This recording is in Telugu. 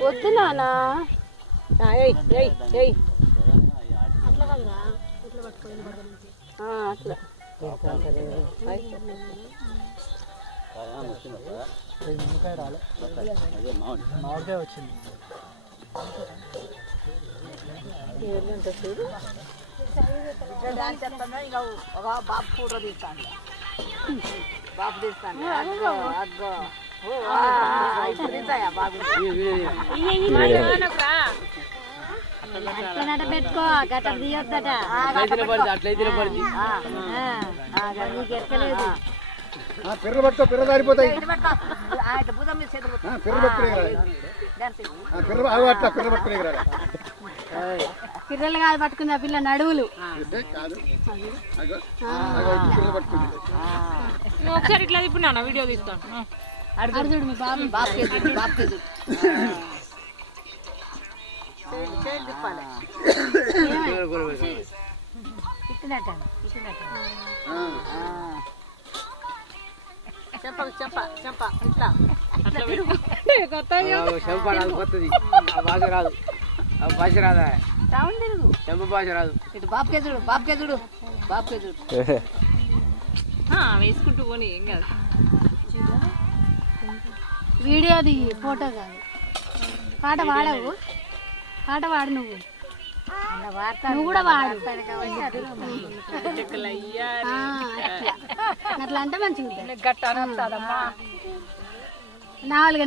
వద్దు నానా అట్లా నిమ్మకాయ రాలే మామిడికాయ వచ్చింది చూడు బాబు ఫోటో తీస్తాను బాబు తీస్తాను అగ్గో అట్లా పెట్టుకో గట్ట తీయొద్దట అట్లయితే పడింది నీకు ఎక్కలేదు పిర్రలు పట్టుకో పిర్ర దారిపోతాయి పిల్లలు కాదు పట్టుకుంది ఆ పిల్ల నడువులు ఒకసారి ఇట్లా తిప్పున్నా వీడియో తీస్తాను అడుగుడు మీ బాబు ఇట్టినట్ట చెంప ఇట్లా కొత్తది ఆ భాష రాదు ఆ భాష రాదా సౌండ్ తిరుగు చెంప భాష రాదు ఇటు బాబుకే చూడు వేసుకుంటూ పోనీ ఏం కాదు వీడియో అది ఫోటో కాదు పాట పాడవు పాట పాడు నువ్వు నువ్వు కూడా వాడు అట్లా అంటే మంచిగా గట్ట 4